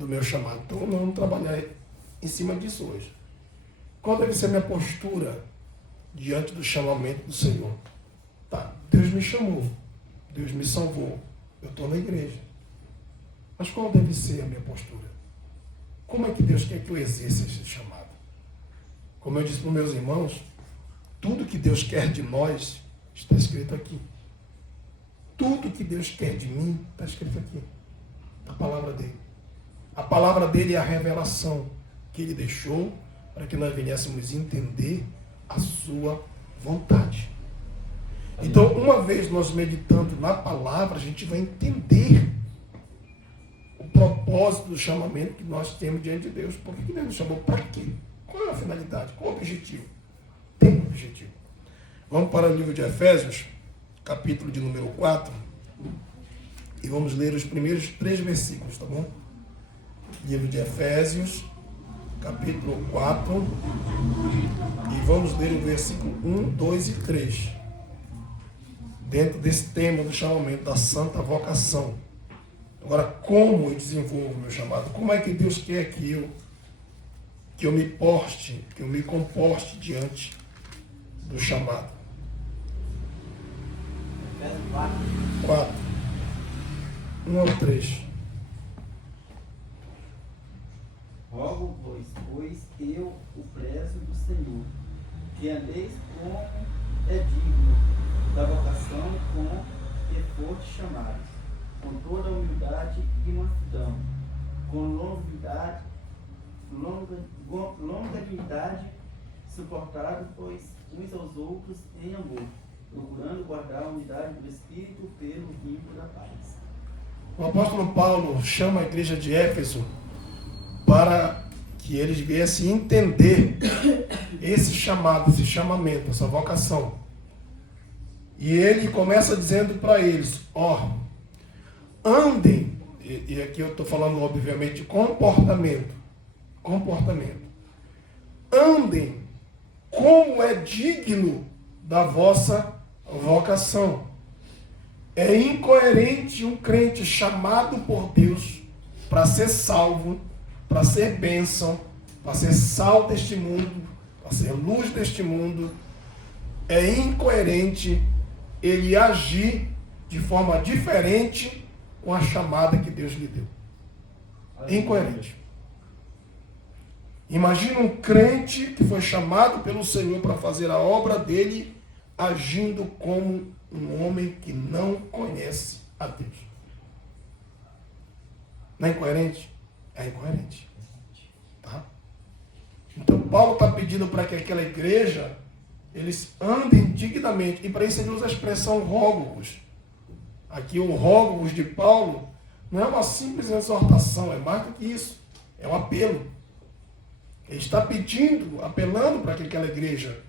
do meu chamado. Então, nós vamos trabalhar em cima disso hoje. Qual deve ser a minha postura diante do chamamento do Senhor? Tá, Deus me chamou, Deus me salvou, eu estou na igreja. Mas qual deve ser a minha postura? Como é que Deus quer que eu exerça esse chamado? Como eu disse para os meus irmãos, tudo que Deus quer de nós está escrito aqui. Tudo que Deus quer de mim está escrito aqui. A palavra dele. A palavra dele é a revelação que ele deixou para que nós viéssemos entender a sua vontade. Então, uma vez nós meditando na palavra, a gente vai entender o propósito do chamamento que nós temos diante de Deus. Por que Deus nos chamou? Para quê? Qual é a finalidade? Qual é o objetivo? Tem um objetivo. Vamos para o livro de Efésios, capítulo de número 4, e vamos ler os primeiros 3 versículos, tá bom? Livro de Efésios, capítulo 4, e vamos ler o versículo 1, 2 e 3. Dentro desse tema do chamamento da santa vocação. Agora, como eu desenvolvo o meu chamado? Como é que Deus quer que eu me porte, que eu me comporte diante do chamado? 4. 1 ao 3. Rogo-vos, pois eu, o prezo do Senhor, que andeis como é digno da vocação com que foste chamados, com toda humildade e mansidão, com longanimidade, suportando-vos uns aos outros em amor, procurando guardar a unidade do Espírito pelo vínculo da paz. O apóstolo Paulo chama a igreja de Éfeso para que eles viessem entender esse chamado, esse chamamento, essa vocação. E ele começa dizendo para eles, andem, e aqui eu estou falando obviamente de comportamento, andem como é digno da vossa vocação. É incoerente um crente chamado por Deus para ser salvo, para ser bênção, para ser sal deste mundo, para ser luz deste mundo. É incoerente ele agir de forma diferente com a chamada que Deus lhe deu. É incoerente. Imagina um crente que foi chamado pelo Senhor para fazer a obra dele, agindo como um homem que não conhece a Deus. Não é incoerente? É incoerente. Tá? Então Paulo está pedindo para que aquela igreja, eles andem dignamente. E para isso ele usa a expressão rogo-vos. Aqui o rogo-vos de Paulo não é uma simples exortação, é mais do que isso. É um apelo. Ele está pedindo, apelando para que aquela igreja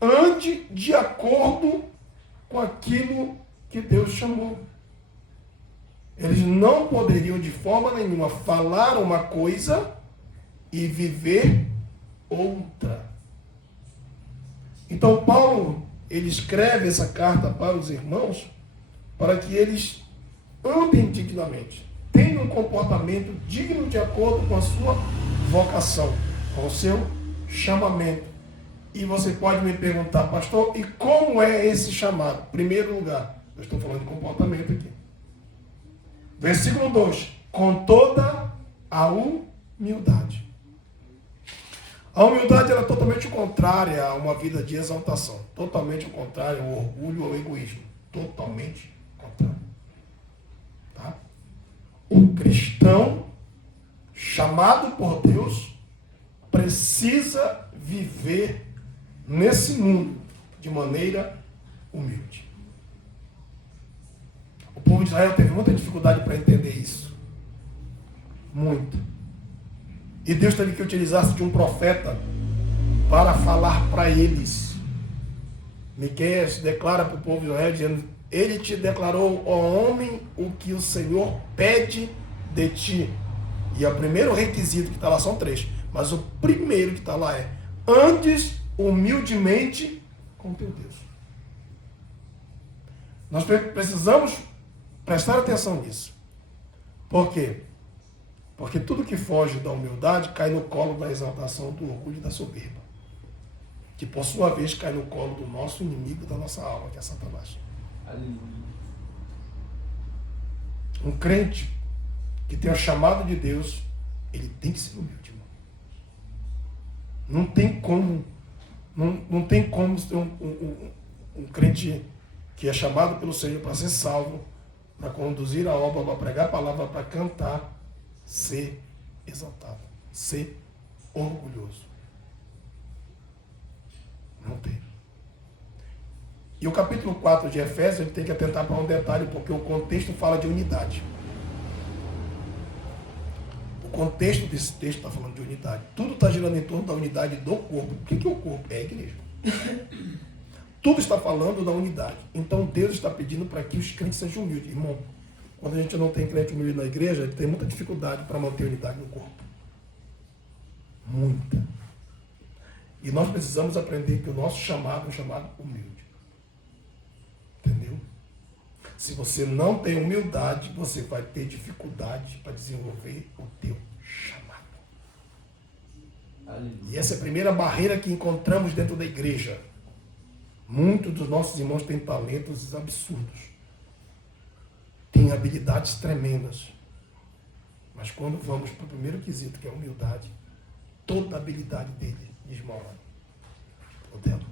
ande de acordo com aquilo que Deus chamou. Eles não poderiam de forma nenhuma falar uma coisa e viver outra. Então Paulo, ele escreve essa carta para os irmãos para que eles andem dignamente, tenham um comportamento digno de acordo com a sua vocação, com o seu chamamento. E você pode me perguntar, pastor, e como é esse chamado? Primeiro lugar, eu estou falando de comportamento aqui. Versículo 2, com toda a humildade. A humildade era totalmente contrária a uma vida de exaltação. Totalmente contrária ao orgulho, ao egoísmo. Totalmente contrário. Tá? O cristão, chamado por Deus, precisa viver nesse mundo de maneira humilde. O povo de Israel teve muita dificuldade para entender isso. Muito. E Deus teve que utilizar-se de um profeta para falar para eles. Miqueias declara para o povo de Israel, dizendo, ele te declarou, ó homem, o que o Senhor pede de ti. E o primeiro requisito que está lá, são 3, mas o primeiro que está lá é, andes humildemente com teu Deus. Nós precisamos prestar atenção nisso. Por quê? Porque tudo que foge da humildade cai no colo da exaltação, do orgulho e da soberba. Que por sua vez cai no colo do nosso inimigo da nossa alma, que é Satanás. Aleluia. Um crente que tem o chamado de Deus, ele tem que ser humilde, irmão. Não tem como, não tem como ter um crente que é chamado pelo Senhor para ser salvo, para conduzir a obra, para pregar a palavra, para cantar, ser exaltado, ser orgulhoso. Não tem. E o capítulo 4 de Efésios, ele tem que atentar para um detalhe, porque o contexto fala de unidade. O contexto desse texto está falando de unidade. Tudo está girando em torno da unidade do corpo. O que é o corpo? É a igreja. Tudo está falando da unidade. Então Deus está pedindo para que os crentes sejam humildes. Irmão, quando a gente não tem crente humilde na igreja, ele tem muita dificuldade para manter a unidade no corpo. Muita. E nós precisamos aprender que o nosso chamado é um chamado humilde. Entendeu? Se você não tem humildade, você vai ter dificuldade para desenvolver o teu chamado. Aleluia. E essa é a primeira barreira que encontramos dentro da igreja. Muitos dos nossos irmãos têm talentos absurdos. Têm habilidades tremendas. Mas quando vamos para o primeiro quesito, que é a humildade, toda a habilidade dele desmorona. O dela.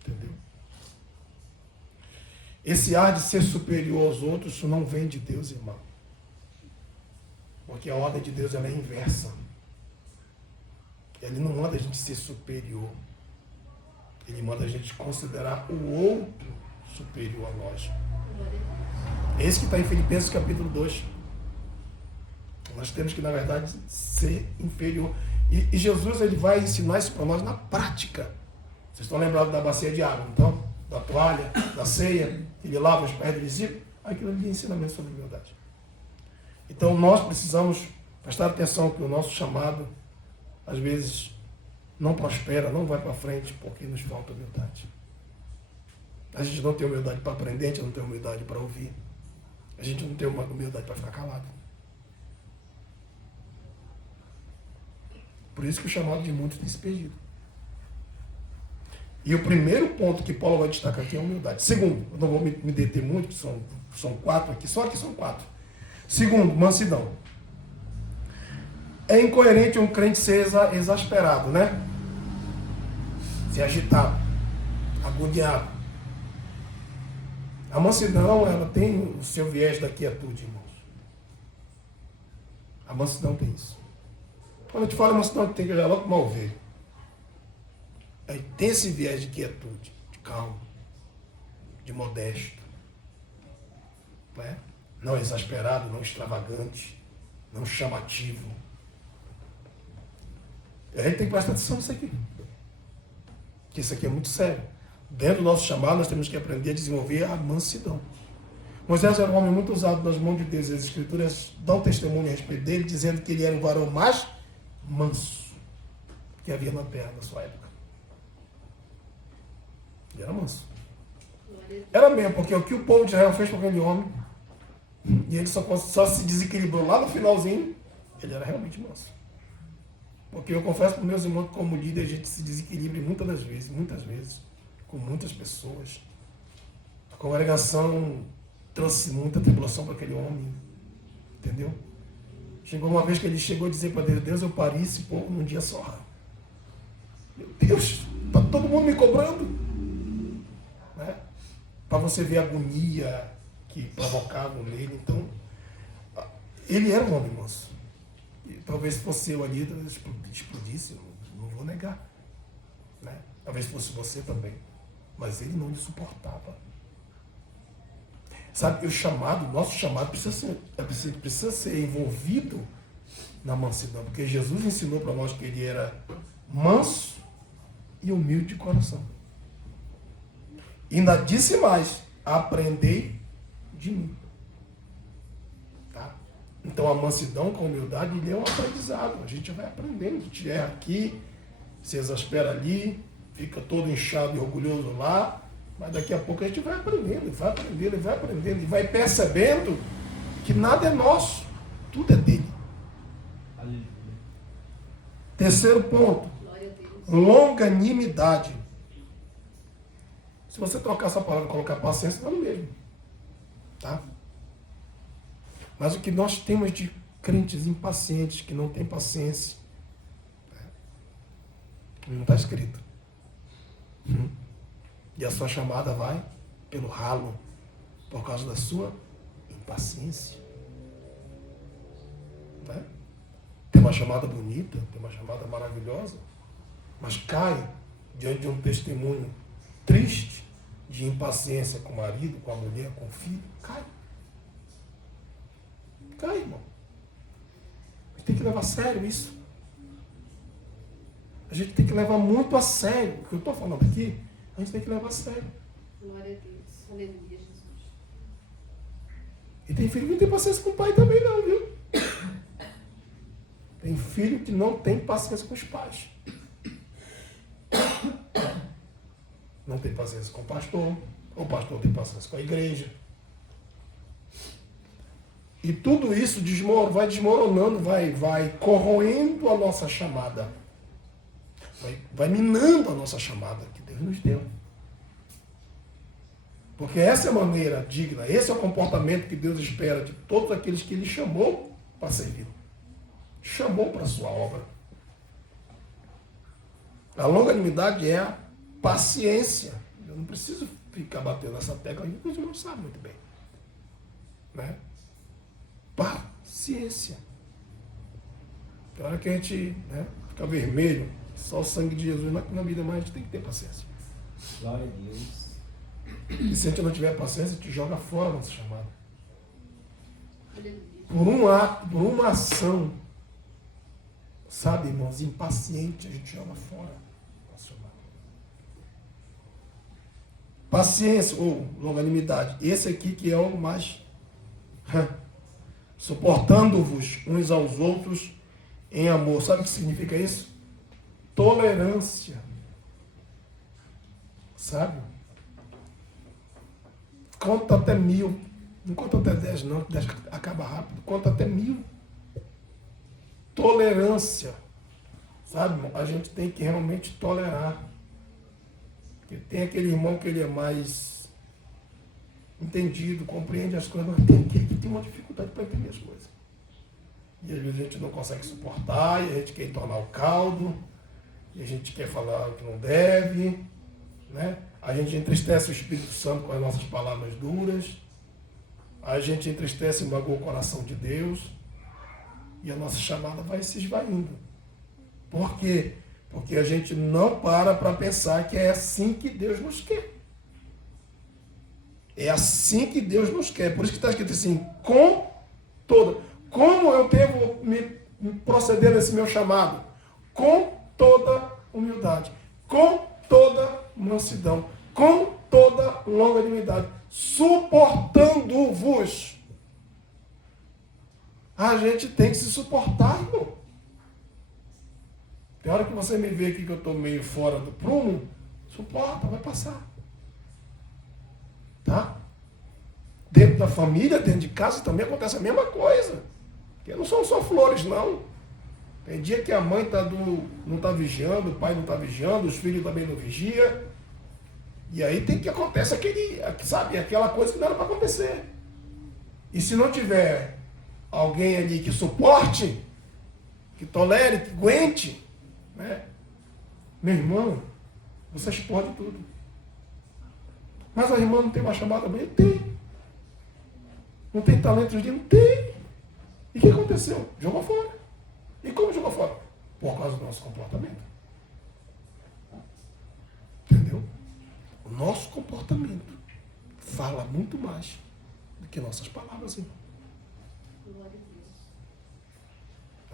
Entendeu? Esse ar de ser superior aos outros, isso não vem de Deus, irmão. Porque a ordem de Deus ela é inversa. Ele não manda a gente ser superior. Ele manda a gente considerar o outro superior a nós. É esse que está em Filipenses capítulo 2. Nós temos que, na verdade, ser inferior. E Jesus ele vai ensinar isso para nós na prática. Vocês estão lembrados da bacia de água, então? Da toalha, da ceia, ele lava os pés do discípulo. Aquilo ali é ensinamento sobre humildade. Então nós precisamos prestar atenção que o nosso chamado, às vezes, não prospera, não vai para frente, porque nos falta humildade. A gente não tem humildade para aprender, a gente não tem humildade para ouvir. A gente não tem uma humildade para ficar calado. Por isso que o chamado de muitos tem se perdido. E o primeiro ponto que Paulo vai destacar aqui é a humildade. Segundo, eu não vou me deter muito, que são 4 aqui, só aqui são 4. Segundo, mansidão. É incoerente um crente ser exasperado, né? Ser agitado, agoniado. A mansidão, ela tem o seu viés da quietude, irmãos. A mansidão tem isso. Quando a gente fala mansidão, a gente tem que olhar logo para uma ovelha. Aí tem esse viés de quietude, de calmo, de modesto. Né? Não exasperado, não extravagante, não chamativo. E a gente tem que prestar atenção nisso aqui. Porque isso aqui é muito sério. Dentro do nosso chamado, nós temos que aprender a desenvolver a mansidão. Moisés era um homem muito usado nas mãos de Deus. As Escrituras dão testemunho a respeito dele, dizendo que ele era o varão mais manso que havia na terra na sua época. Ele era manso. Era mesmo, porque o que o povo de Israel fez com aquele homem, e ele só se desequilibrou lá no finalzinho, ele era realmente manso. Porque eu confesso para os meus irmãos que como líder a gente se desequilibra muitas vezes, com muitas pessoas. A congregação trouxe muita tribulação para aquele homem, entendeu? Chegou uma vez que ele chegou a dizer para Deus, Deus, eu pari esse povo num dia só. Meu Deus, está todo mundo me cobrando. Né? Para você ver a agonia que provocavam nele. Então, ele era um homem manso. E talvez se fosse eu ali, explodisse, não vou negar. Né? Talvez fosse você também. Mas ele não lhe suportava. Sabe, nosso chamado precisa ser envolvido na mansidão. Porque Jesus ensinou para nós que ele era manso e humilde de coração. E ainda disse mais, aprendei de mim. Tá? Então a mansidão com a humildade ele é um aprendizado. A gente vai aprendendo. A gente erra aqui, se exaspera ali, fica todo inchado e orgulhoso lá. Mas daqui a pouco a gente vai aprendendo, e vai percebendo que nada é nosso, tudo é dele. Terceiro ponto, Glória a Deus. longanimidade. Se você trocar essa palavra e colocar paciência, dá no mesmo. Tá? Mas o que nós temos de crentes impacientes, que não têm paciência, não está escrito. E a sua chamada vai pelo ralo, por causa da sua impaciência. Né? Tem uma chamada bonita, tem uma chamada maravilhosa, mas cai diante de um testemunho triste, de impaciência com o marido, com a mulher, com o filho. Cai. Cai, irmão. A gente tem que levar a sério isso. A gente tem que levar muito a sério. O que eu estou falando aqui, a gente tem que levar a sério. Glória a Deus. Aleluia, Jesus. E tem filho que não tem paciência com o pai também não, viu? Tem filho que não tem paciência com os pais. Não tem paciência com o pastor não tem paciência com a igreja. E tudo isso vai desmoronando, vai corroendo a nossa chamada. Vai minando a nossa chamada que Deus nos deu. Porque essa é a maneira digna, esse é o comportamento que Deus espera de todos aqueles que Ele chamou para servir. Chamou para a sua obra. A longanimidade é a paciência. Eu não preciso ficar batendo nessa tecla aí, porque os irmãos sabem muito bem. Né? Paciência. Tem hora que a gente fica vermelho, só o sangue de Jesus na vida, mas a gente tem que ter paciência. Glória a Deus. E se a gente não tiver paciência, a gente joga fora a nossa chamada. Aleluia. Por um ato, por uma ação, sabe, irmãos, impaciente, a gente joga fora a nossa chamada. Paciência ou longanimidade. Esse aqui que é o mais... Suportando-vos uns aos outros em amor. Sabe o que significa isso? Tolerância. Sabe? Conta até 1000. Não conta até 10 não, que 10 acaba rápido. Conta até 1000. Tolerância. Sabe, irmão? A gente tem que realmente tolerar. Porque tem aquele irmão que ele é mais entendido, compreende as coisas, mas tem aquele que tem uma dificuldade para entender as coisas. E às vezes a gente não consegue suportar, e a gente quer entornar o caldo, e a gente quer falar o que não deve, né? A gente entristece o Espírito Santo com as nossas palavras duras, a gente entristece e magoa o coração de Deus, e a nossa chamada vai se esvaindo. Por quê? Porque a gente não para pensar que é assim que Deus nos quer. É assim que Deus nos quer. Por isso que está escrito assim, com toda. Como eu devo me proceder nesse meu chamado? Com toda humildade, com toda mansidão, com toda longanimidade, suportando-vos. A gente tem que se suportar, irmão. Tem hora que você me vê aqui que eu estou meio fora do prumo, suporta, vai passar. Tá? Dentro da família, dentro de casa também acontece a mesma coisa. Porque não são só flores, não. Tem dia que a mãe não está vigiando, o pai não está vigiando, os filhos também não vigiam. E aí tem que acontecer aquela coisa que não era para acontecer. E se não tiver alguém ali que suporte, que tolere, que aguente, né? Meu irmão, você explode tudo. Mas a irmã não tem uma chamada bem? Tem. Não tem talentos de? Não tem. E o que aconteceu? Jogou fora. E como jogou fora? Por causa do nosso comportamento. Entendeu? O nosso comportamento fala muito mais do que nossas palavras, irmão. Glória a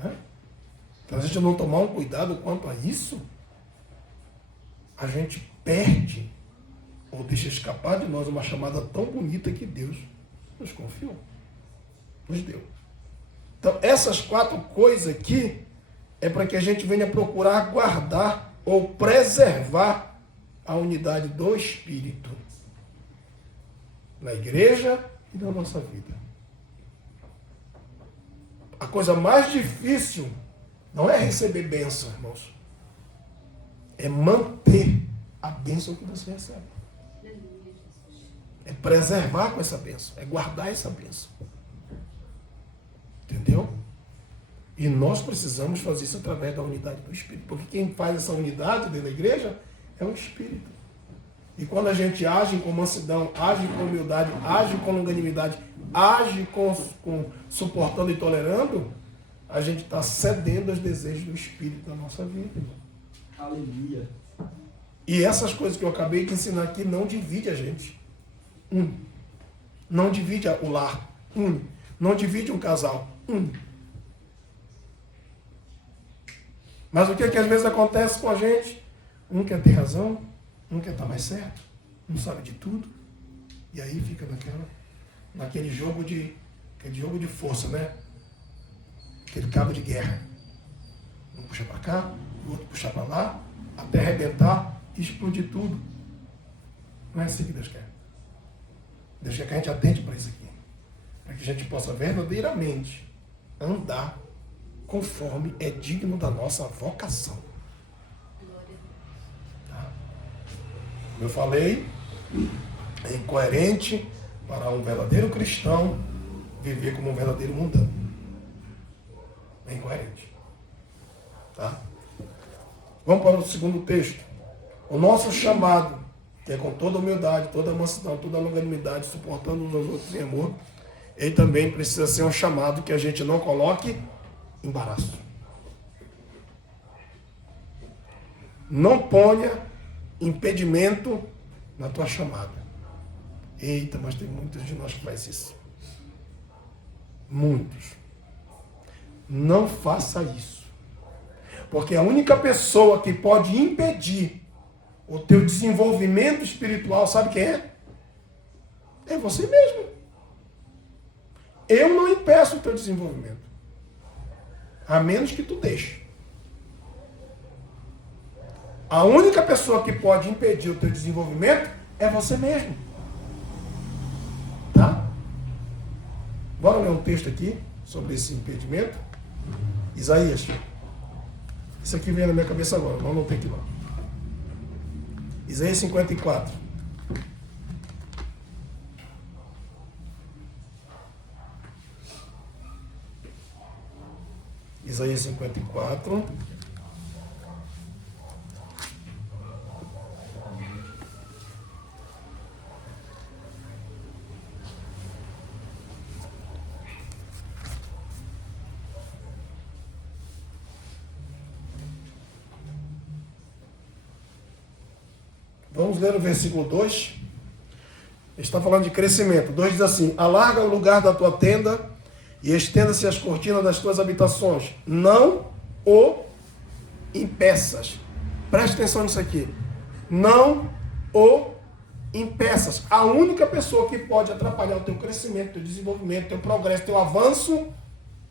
Deus. Né? Então, a gente não tomar um cuidado quanto a isso, a gente perde ou deixa escapar de nós uma chamada tão bonita que Deus nos confiou, nos deu. Então, essas 4 coisas aqui é para que a gente venha procurar guardar ou preservar a unidade do Espírito na igreja e na nossa vida. A coisa mais difícil Não é receber bênção, irmãos. É manter a bênção que você recebe. Aleluia, Jesus. É preservar com essa bênção. É guardar essa bênção. Entendeu? E nós precisamos fazer isso através da unidade do Espírito. Porque quem faz essa unidade dentro da igreja é o Espírito. E quando a gente age com mansidão, age com humildade, age com longanimidade, age com suportando e tolerando, a gente está cedendo aos desejos do Espírito na nossa vida, irmão. Aleluia. E essas coisas que eu acabei de ensinar aqui não divide a gente. Não divide o lar. Não divide um casal. Mas o que às vezes acontece com a gente? Um quer ter razão, um quer estar mais certo, um sabe de tudo. E aí fica naquele jogo de força, né? Aquele cabo de guerra. Um puxa para cá, o outro puxa para lá, até arrebentar e explodir tudo. Não é assim que Deus quer. Deus quer que a gente atente para isso aqui. Para que a gente possa verdadeiramente andar conforme é digno da nossa vocação. Tá? Como eu falei, é incoerente para um verdadeiro cristão viver como um verdadeiro mundano. É incoerente. Tá? Vamos para o segundo texto. O nosso chamado, que é com toda humildade, toda mansidão, toda longanimidade, suportando uns aos outros em amor, ele também precisa ser um chamado que a gente não coloque embaraço. Não ponha impedimento na tua chamada. Eita, mas tem muitos de nós que faz isso. Muitos. Não faça isso. Porque a única pessoa que pode impedir o teu desenvolvimento espiritual, sabe quem é? É você mesmo. Eu não impeço o teu desenvolvimento. A menos que tu deixe. A única pessoa que pode impedir o teu desenvolvimento é você mesmo. Tá? Bora ler um texto aqui sobre esse impedimento. Isaías. Isso aqui vem na minha cabeça agora, não anotei aqui não. Isaías 54. Isaías 54. Vamos ler o versículo 2. Está falando de crescimento. 2 diz assim: alarga o lugar da tua tenda e estenda-se as cortinas das tuas habitações. Não o impeças. Preste atenção nisso aqui. Não o impeças. A única pessoa que pode atrapalhar o teu crescimento, teu desenvolvimento, teu progresso, teu avanço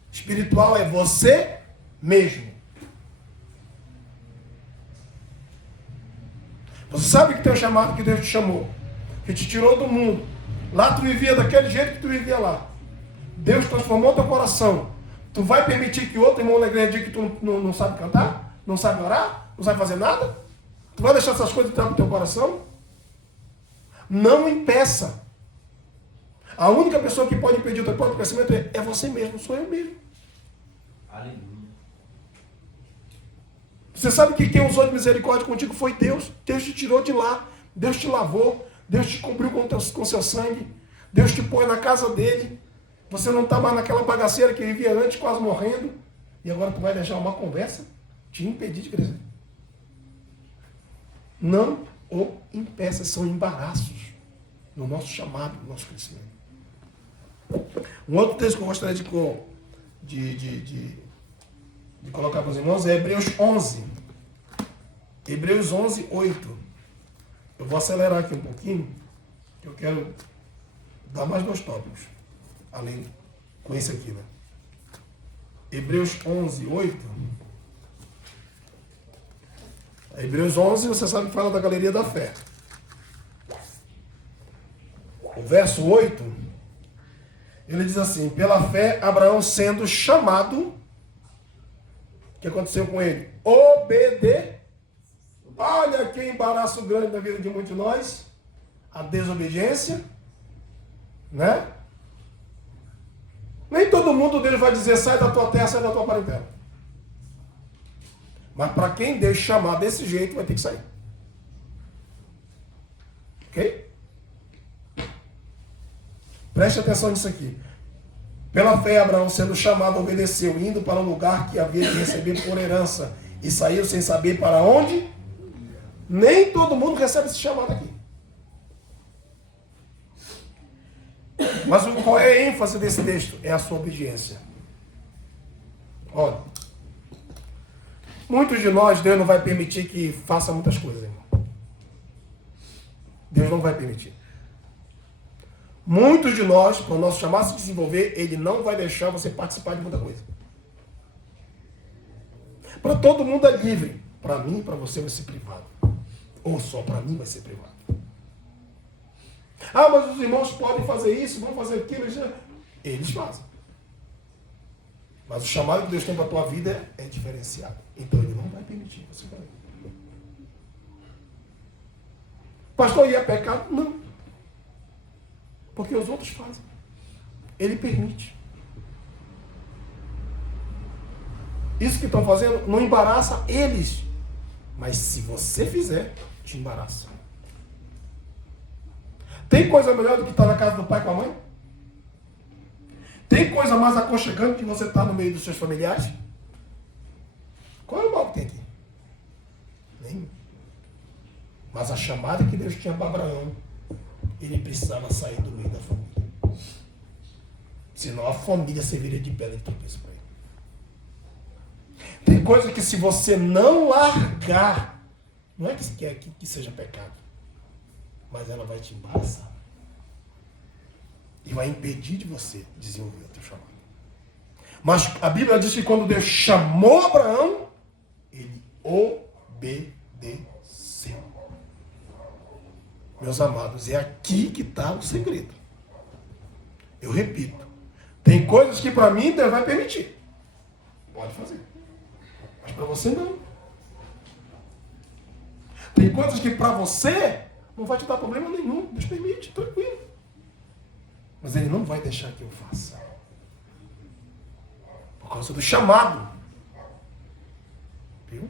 espiritual é você mesmo. Você sabe que tem um chamado que Deus te chamou, que te tirou do mundo. Lá tu vivia daquele jeito que tu vivia lá. Deus transformou teu coração. Tu vai permitir que outro irmão na igreja diga que tu não sabe cantar? Não sabe orar? Não sabe fazer nada? Tu vai deixar essas coisas entrar no teu coração? Não impeça. A única pessoa que pode impedir o teu próprio crescimento é você mesmo, sou eu mesmo. Aleluia. Você sabe que quem usou de misericórdia contigo foi Deus. Deus te tirou de lá. Deus te lavou. Deus te cobriu com seu sangue. Deus te põe na casa dele. Você não está mais naquela bagaceira que vivia antes, quase morrendo. E agora tu vai deixar uma conversa te impedir de crescer. Não o impeça. São embaraços no nosso chamado, no nosso crescimento. Um outro texto que eu gostaria de colocar para os irmãos é Hebreus 11. Hebreus 11, 8. Eu vou acelerar aqui um pouquinho, que eu quero dar mais 2 tópicos, além com esse aqui, né? Hebreus 11, 8. Hebreus 11, você sabe que fala da galeria da fé. O verso 8, ele diz assim: pela fé, Abraão sendo chamado, que aconteceu com ele? Obedecer. Olha que embaraço grande na vida de muitos de nós. A desobediência. Né? Nem todo mundo Deus vai dizer, sai da tua terra, sai da tua parentela. Mas para quem Deus chamar desse jeito, vai ter que sair. Ok? Preste atenção nisso aqui. Pela fé, Abraão, sendo chamado, obedeceu, indo para o lugar que havia de receber por herança, e saiu sem saber para onde. Nem todo mundo recebe esse chamado aqui. Mas qual é a ênfase desse texto? É a sua obediência. Olha, muitos de nós, Deus não vai permitir que faça muitas coisas, irmão. Deus não vai permitir. Muitos de nós, para o nosso chamado se desenvolver, Ele não vai deixar você participar de muita coisa. Para todo mundo é livre. Para mim e para você vai ser privado. Ou só para mim vai ser privado. Ah, mas os irmãos podem fazer isso, vão fazer aquilo. Eles fazem. Mas o chamado que Deus tem para a tua vida é diferenciado. Então Ele não vai permitir você fazer. Pastor, e é pecado? Não. Porque os outros fazem. Ele permite. Isso que estão fazendo não embaraça eles. Mas se você fizer, te embaraça. Tem coisa melhor do que estar na casa do pai com a mãe? Tem coisa mais aconchegante que você estar no meio dos seus familiares? Qual é o mal que tem aqui? Nenhum. Mas a chamada que Deus tinha para Abraão, ele precisava sair do meio da família. Senão a família serviria de pedra de tropeço para ele. Tem coisa que se você não largar, não é que seja pecado, mas ela vai te embaraçar. E vai impedir de você desenvolver o teu chamado. Mas a Bíblia diz que quando Deus chamou Abraão, ele obedeceu. Meus amados, é aqui que está o segredo. Eu repito. Tem coisas que para mim Deus vai permitir. Pode fazer. Mas para você não. Tem coisas que para você não vai te dar problema nenhum. Deus permite, tranquilo. Mas Ele não vai deixar que eu faça. Por causa do chamado. Viu?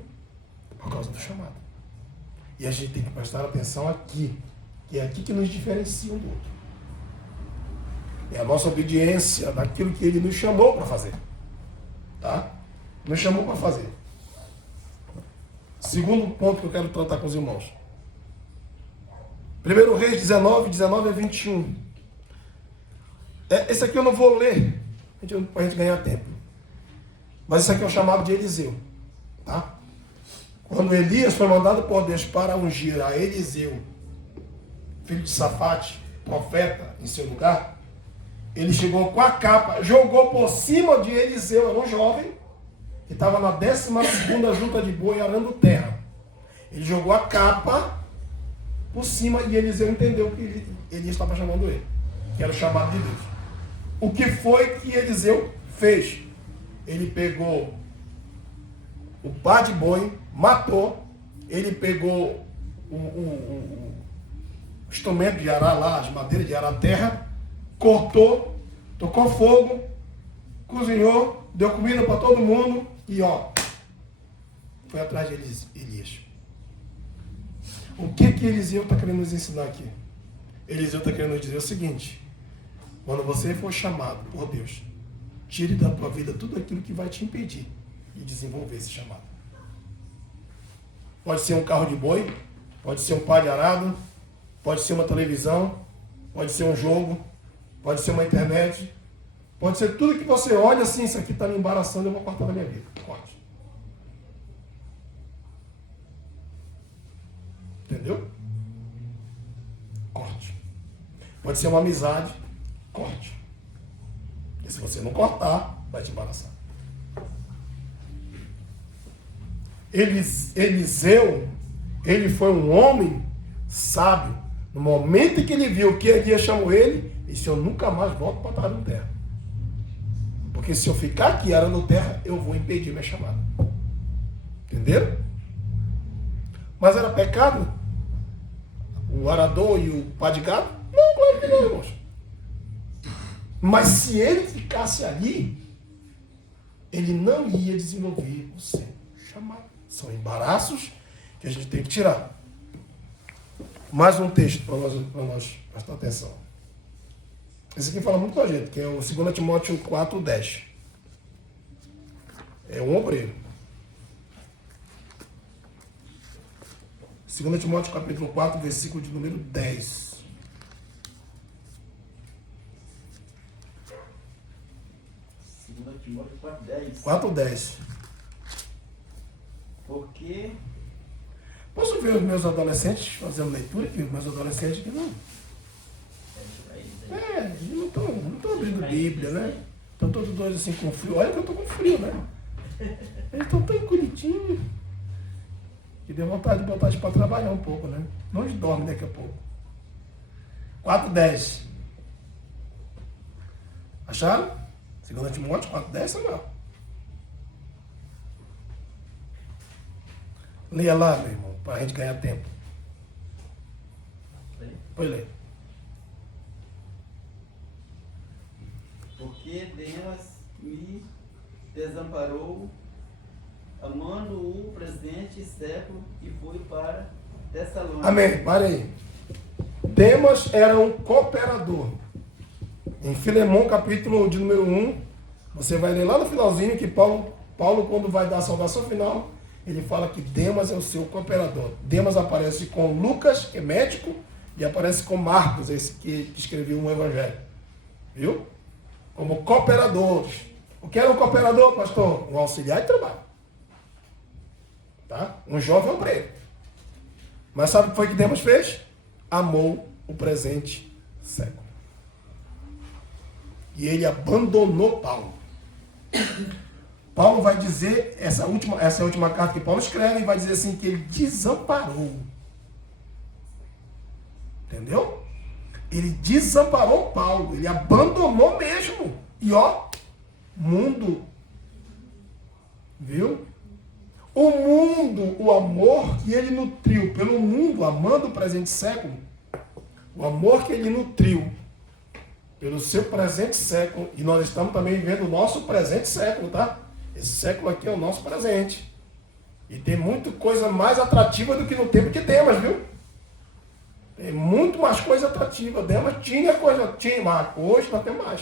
Por causa do chamado. E a gente tem que prestar atenção aqui. Que é aqui que nos diferencia um do outro. É a nossa obediência daquilo que Ele nos chamou para fazer. Tá? Nos chamou para fazer. Segundo ponto que eu quero tratar com os irmãos. 1 Reis 19 a 21. Esse aqui eu não vou ler, para a gente ganhar tempo. Mas esse aqui é o chamado de Eliseu. Tá? Quando Elias foi mandado por Deus para ungir a Eliseu, filho de Safate, profeta, em seu lugar, ele chegou com a capa, jogou por cima de Eliseu, era um jovem, que estava na 12ª junta de boi arando terra. Ele jogou a capa por cima e Eliseu entendeu que ele estava chamando ele, que era o chamado de Deus. O que foi que Eliseu fez? Ele pegou o par de boi, matou, ele pegou o instrumento de arar lá, as madeiras de arar a terra, cortou, tocou fogo, cozinhou, deu comida para todo mundo e foi atrás de Elias. O que Eliseu está querendo nos ensinar aqui? Eliseu está querendo nos dizer o seguinte: quando você for chamado por Deus, tire da tua vida tudo aquilo que vai te impedir de desenvolver esse chamado. Pode ser um carro de boi, pode ser um pá de arado, pode ser uma televisão, pode ser um jogo, pode ser uma internet, pode ser tudo que você olha assim, isso aqui está me embaraçando, eu vou cortar da minha vida. Corte. Entendeu? Corte. Pode ser uma amizade, corte. E se você não cortar, vai te embaraçar. Eliseu, ele foi um homem sábio. No momento em que ele viu que Elias chamou ele, ele disse: eu nunca mais volto para arando terra. Porque se eu ficar aqui arando terra, eu vou impedir minha chamada. Entenderam? Mas era pecado? O arador e o pá de gado? Não, claro que não, irmãos. Mas se ele ficasse ali, ele não ia desenvolver o seu chamado. São embaraços que a gente tem que tirar. Mais um texto para nós prestar atenção. Esse aqui fala muito com a gente, que é o 2 Timóteo 4:10. É um obreiro. 2 Timóteo capítulo 4, versículo de número 10. Timóteo 4:10. 4:10. Porque Posso ver os meus adolescentes fazendo leitura? Que os meus adolescentes aqui não. Eles não estão abrindo Bíblia, né? Estão todos dois assim com frio. Olha que eu estou com frio, né? Eles estão tão encolhidinhos que deu vontade de botar eles para trabalhar um pouco, né? Não eles dormem daqui a pouco. 4:10. Acharam? 2 Timóteo 4:10, Samuel. Leia lá, meu irmão, para a gente ganhar tempo. Pois lê. Porque Demas me desamparou, amando o presente século, e foi para Tessalônica. Amém. Para aí. Demas era um cooperador. Em Filemão, capítulo de número 1, você vai ler lá no finalzinho que Paulo, quando vai dar a saudação final, ele fala que Demas é o seu cooperador. Demas aparece com Lucas, que é médico, e aparece com Marcos, esse que escreveu um evangelho. Viu? Como cooperadores. O que era um cooperador, pastor? Um auxiliar de trabalho. Tá? Um jovem obreiro. Mas sabe o que foi que Demas fez? Amou o presente século. E ele abandonou Paulo. Paulo vai dizer, essa é a última carta que Paulo escreve, e vai dizer assim que ele desamparou. Entendeu? Ele desamparou Paulo, ele abandonou mesmo. E ó, mundo. Viu? O mundo, o amor que ele nutriu pelo mundo, amando o presente século, o amor que ele nutriu pelo seu presente século, e nós estamos também vivendo o nosso presente século, tá? Esse século aqui é o nosso presente. E tem muita coisa mais atrativa do que no tempo de Demas, viu? Tem muito mais coisa atrativa. Demas tinha coisa, mas hoje não tem mais.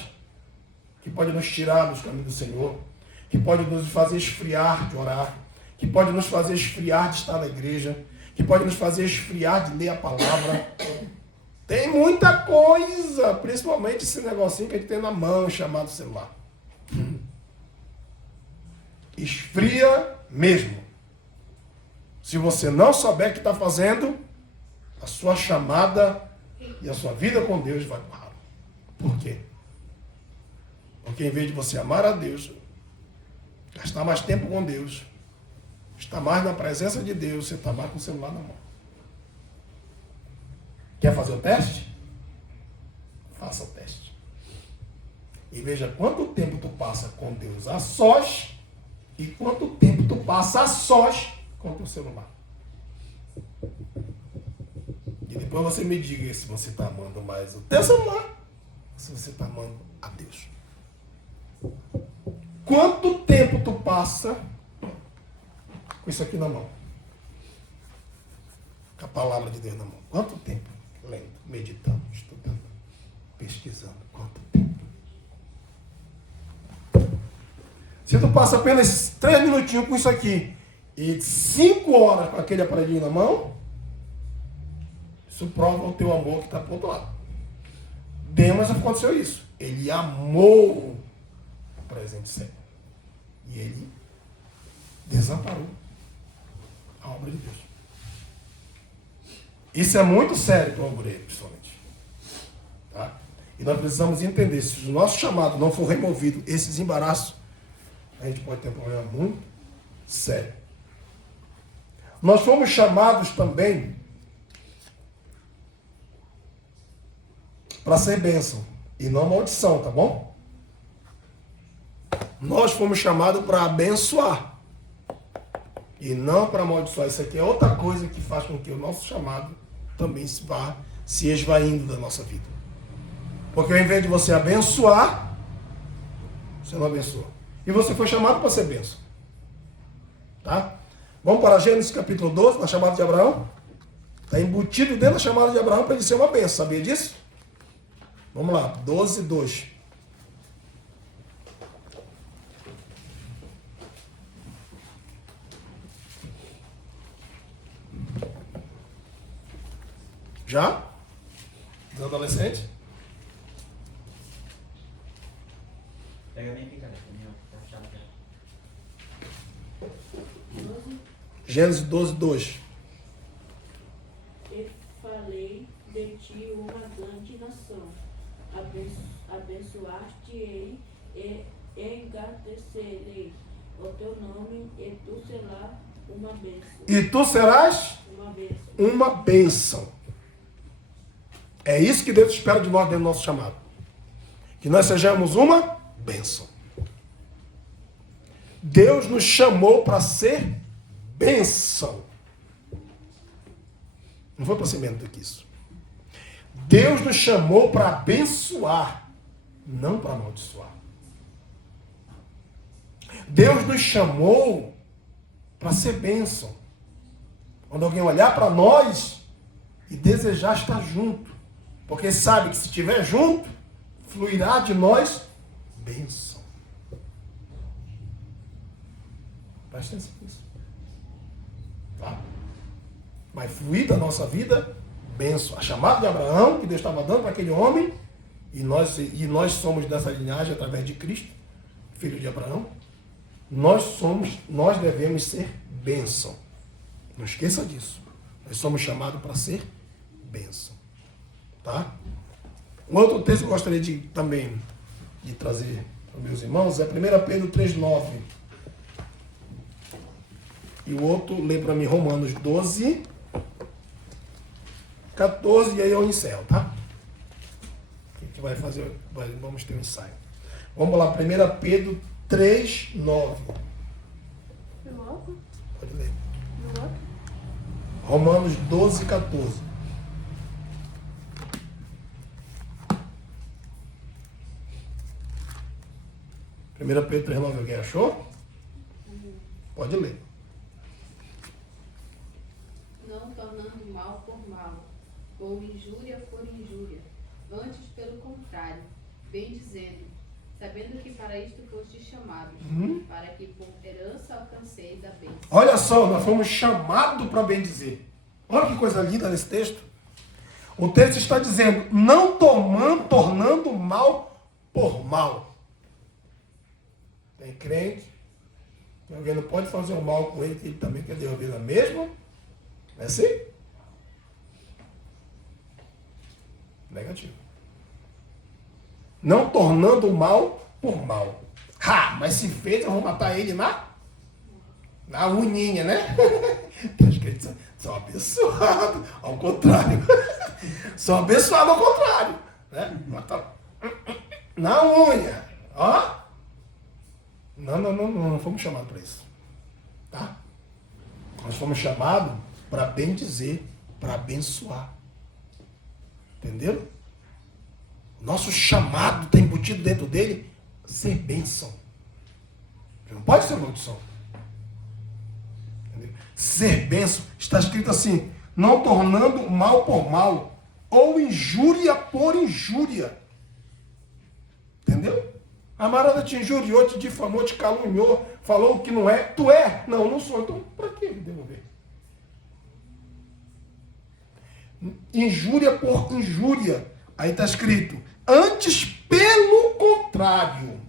Que pode nos tirar dos caminhos do Senhor, que pode nos fazer esfriar de orar, que pode nos fazer esfriar de estar na igreja, que pode nos fazer esfriar de ler a palavra. Tem muita coisa, principalmente esse negocinho que a gente tem na mão, chamado celular. Esfria mesmo. Se você não souber o que está fazendo, a sua chamada e a sua vida com Deus vai para o ralo. Por quê? Porque em vez de você amar a Deus, gastar mais tempo com Deus, estar mais na presença de Deus, você está mais com o celular na mão. Quer fazer o teste? Faça o teste. E veja quanto tempo tu passa com Deus a sós e quanto tempo tu passa a sós com o teu celular. E depois você me diga se você está amando mais o teu celular ou se você está amando a Deus. Quanto tempo tu passa com isso aqui na mão? Com a palavra de Deus na mão. Quanto tempo? Lendo, meditando, estudando, pesquisando. Quanto tempo? Se tu passa apenas 3 minutinhos com isso aqui e 5 horas com aquele aparelhinho na mão, isso prova o teu amor que está para o outro lado. Demas aconteceu isso. Ele amou o presente século. E ele desamparou a obra de Deus. Isso é muito sério para o obreiro, principalmente. Tá? E nós precisamos entender, se o nosso chamado não for removido, esses embaraços, a gente pode ter um problema muito sério. Nós fomos chamados também para ser bênção e não maldição, tá bom? Nós fomos chamados para abençoar E não para amaldiçoar. Isso aqui é outra coisa que faz com que o nosso chamado também se vá se esvaindo da nossa vida. Porque ao invés de você abençoar, você não abençoa. E você foi chamado para ser bênção. Tá? Vamos para Gênesis capítulo 12, na chamada de Abraão. Está embutido dentro da chamada de Abraão para ele ser uma bênção. Sabia disso? Vamos lá, 12, 2. Já? Dos adolescentes? Pega bem picada, tá chato. Gênesis 12, 2. E falei de ti uma grande nação, abençoar-te-ei e engrandecerei o teu nome, e tu serás uma bênção. E tu serás Uma bênção. uma bênção. É isso que Deus espera de nós dentro do nosso chamado. Que nós sejamos uma bênção. Deus nos chamou para ser bênção. Não foi para ser menos do que isso. Deus nos chamou para abençoar, não para amaldiçoar. Deus nos chamou para ser bênção. Quando alguém olhar para nós e desejar estar junto, porque sabe que se estiver junto, fluirá de nós bênção. Presta atenção nisso. Tá? Vai fluir da nossa vida bênção. A chamada de Abraão, que Deus estava dando para aquele homem, e nós somos dessa linhagem através de Cristo, filho de Abraão. Nós devemos ser bênção. Não esqueça disso. Nós somos chamados para ser bênção. Tá? Um outro texto que eu gostaria também de trazer para os meus irmãos é 1 Pedro 3,9. E o outro, lê para mim Romanos 12, 14, e aí eu encerro, tá? A gente vai fazer, vamos ter um ensaio. Vamos lá, 1 Pedro 3,9. Pode ler. Romanos 12, 14. 1 Pedro 3,9, alguém achou? Pode ler. Não tornando mal por mal, ou injúria por injúria, antes pelo contrário, bem dizendo, sabendo que para isto foste chamados, para que por herança alcanceis da bênção. Olha só, nós fomos chamados para bem dizer. Olha que coisa linda nesse texto. O texto está dizendo, não tornando mal por mal. Tem crente, que alguém não pode fazer o mal com ele, que ele também quer derrubar na mesma. Não é assim? Negativo. Não tornando o mal por mal. Mas se fez, eu vou matar ele na uninha, né? Os crentes são abençoados, ao contrário. São abençoados ao contrário. Né? Matar na unha. Ó. Não fomos chamados para isso. Tá? Nós fomos chamados para bem dizer, para abençoar. Entenderam? Nosso chamado está embutido dentro dele ser bênção. Não pode ser maldição. Entendeu? Ser bênção está escrito assim, não tornando mal por mal, ou injúria por injúria. Entendeu? A camarada te injuriou, te difamou, te caluniou, falou que não é. Tu é? Não, não sou. Então, para que devolver? Injúria por injúria. Aí está escrito, antes pelo contrário.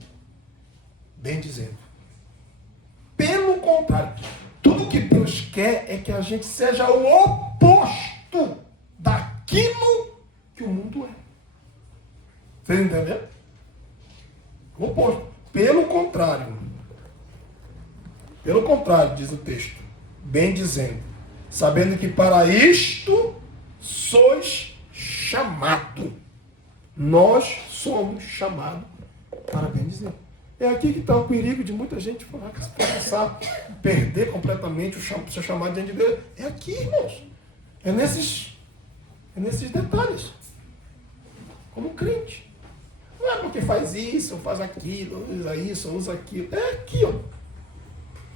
Bem dizendo. Pelo contrário. Tudo que Deus quer é que a gente seja o oposto daquilo que o mundo é. Vocês entenderam? O oposto. Pelo contrário, diz o texto, bem dizendo, sabendo que para isto sois chamado. Nós somos chamados para bem dizer. É aqui que está o perigo de muita gente começar a perder completamente o seu chamado diante de Deus. É aqui, irmãos. É nesses detalhes. Como crente. Não é porque faz isso, faz aquilo, usa isso, usa aquilo. É aqui, ó.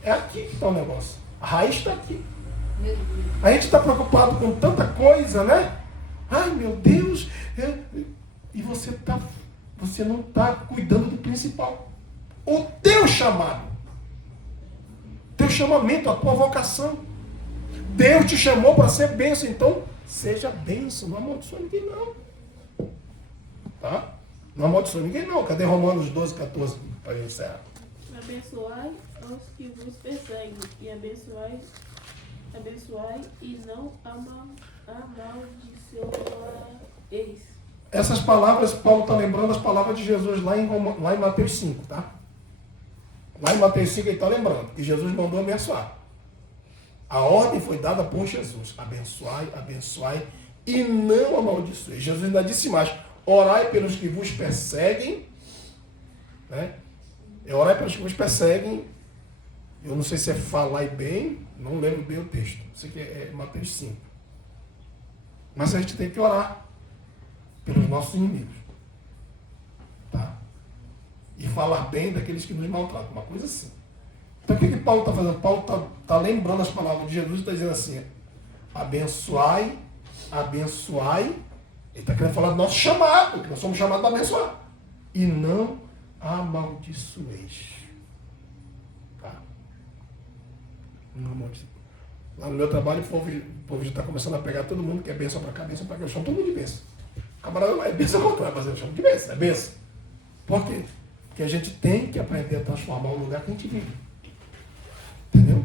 É aqui que está o negócio. A raiz está aqui. A gente está preocupado com tanta coisa, né? Ai, meu Deus. E você não está cuidando do principal. O teu chamado. Teu chamamento, a tua vocação. Deus te chamou para ser bênção. Então, seja bênção. Não amaldiçoe ninguém, não. Tá? Não amaldiçoe ninguém, não. Cadê Romanos 12, 14? Para encerrar. Abençoai aos que vos perseguem, e abençoai e não amaldiçoeis. Essas palavras, Paulo está lembrando as palavras de Jesus lá em Mateus 5, tá? Lá em Mateus 5 ele está lembrando que Jesus mandou abençoar. A ordem foi dada por Jesus. Abençoai, abençoai e não amaldiçoeis. Jesus ainda disse mais: orai pelos que vos perseguem, né? Orai pelos que vos perseguem. Eu não sei se é falai bem, não lembro bem o texto. Sei que é Mateus 5. Mas a gente tem que orar pelos nossos inimigos. Tá? E falar bem daqueles que nos maltratam. Uma coisa assim. Então o que Paulo está fazendo? Paulo está lembrando as palavras de Jesus e está dizendo assim: abençoai, abençoai. Ele está querendo falar do nosso chamado, que nós somos chamados para abençoar. E não amaldiçoeis. Tá? Não amaldiçoeis. Lá no meu trabalho, o povo já está começando a pegar todo mundo que é bênção para cá, bênção para cá. Eu chamo todo mundo de bênção. O camarada não é bênção contrária, mas eu chamo de bênção, é bênção. Por quê? Porque a gente tem que aprender a transformar o lugar que a gente vive. Entendeu?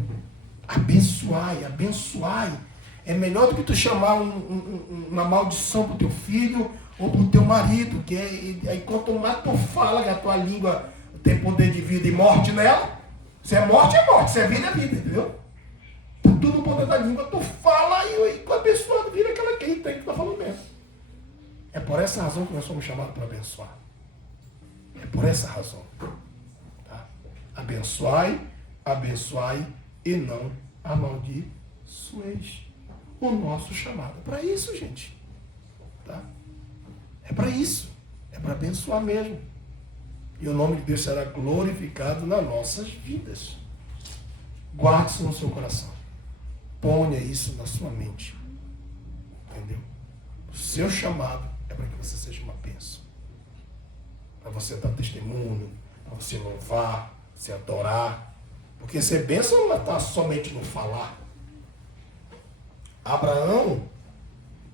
Abençoai, abençoai. É melhor do que tu chamar uma maldição para o teu filho ou para o teu marido, que aí quanto mais tu fala que a tua língua tem poder de vida e morte nela, se é morte, se é vida, entendeu? Tudo no poder da língua, tu fala e o abençoado vira aquela que tem que tu tá falando mesmo. É por essa razão que nós somos chamados para abençoar. É por essa razão. Tá? Abençoai, abençoai e não amaldiçoeis. O nosso chamado é para isso, gente. Tá? É para isso. É para abençoar mesmo. E o nome de Deus será glorificado nas nossas vidas. Guarde isso no seu coração. Ponha isso na sua mente. Entendeu? O seu chamado é para que você seja uma bênção. Para você dar testemunho, para você louvar, se adorar. Porque ser bênção não está somente no falar. Abraão,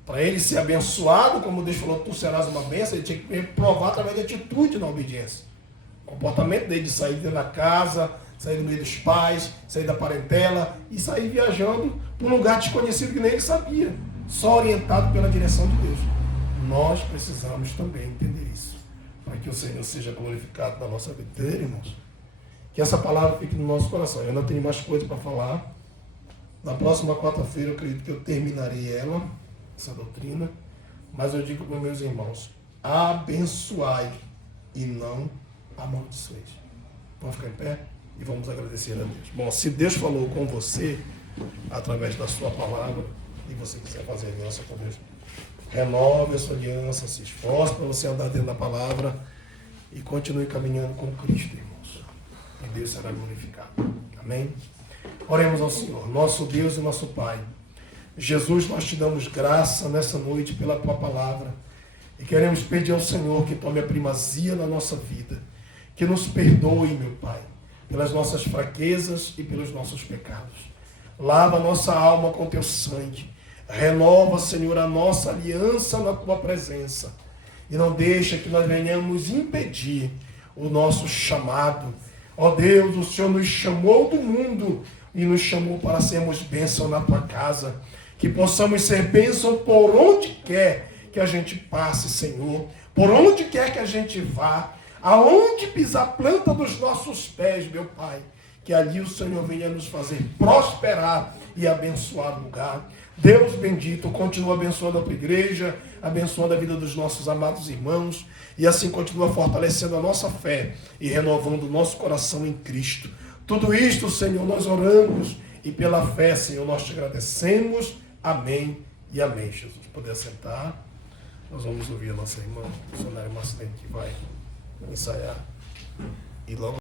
para ele ser abençoado, como Deus falou, tu serás uma bênção, ele tinha que provar através de atitude na obediência. O comportamento dele de sair da casa, sair do meio dos pais, sair da parentela e sair viajando para um lugar desconhecido que nem ele sabia, só orientado pela direção de Deus. Nós precisamos também entender isso, para que o Senhor seja glorificado na nossa vida, irmãos. Que essa palavra fique no nosso coração. Eu ainda tenho mais coisas para falar. Na próxima quarta-feira eu acredito que eu terminarei essa doutrina, mas eu digo para meus irmãos: abençoai e não amaldiçoeis. Vamos ficar em pé e vamos agradecer a Deus. Bom, se Deus falou com você através da sua palavra e você quiser fazer aliança com Deus, renove a sua aliança, se esforce para você andar dentro da palavra e continue caminhando com Cristo, irmãos. E Deus será glorificado. Amém? Oremos ao Senhor, nosso Deus e nosso Pai. Jesus, nós te damos graça nessa noite pela tua palavra e queremos pedir ao Senhor que tome a primazia na nossa vida, que nos perdoe, meu Pai, pelas nossas fraquezas e pelos nossos pecados. Lava a nossa alma com teu sangue. Renova, Senhor, a nossa aliança na tua presença. E não deixa que nós venhamos impedir o nosso chamado. Ó Deus, o Senhor nos chamou do mundo e nos chamou para sermos bênção na tua casa. Que possamos ser bênção por onde quer que a gente passe, Senhor. Por onde quer que a gente vá. Aonde pisar a planta dos nossos pés, meu Pai. que ali o Senhor venha nos fazer prosperar e abençoar o lugar. Deus bendito, continua abençoando a tua igreja, abençoando a vida dos nossos amados irmãos, e assim continua fortalecendo a nossa fé e renovando o nosso coração em Cristo. Tudo isto, Senhor, nós oramos e pela fé, Senhor, nós te agradecemos. Amém e amém, Jesus. Poder sentar. Nós vamos ouvir a nossa irmã, a missionária Marcelene, que vai ensaiar. E logo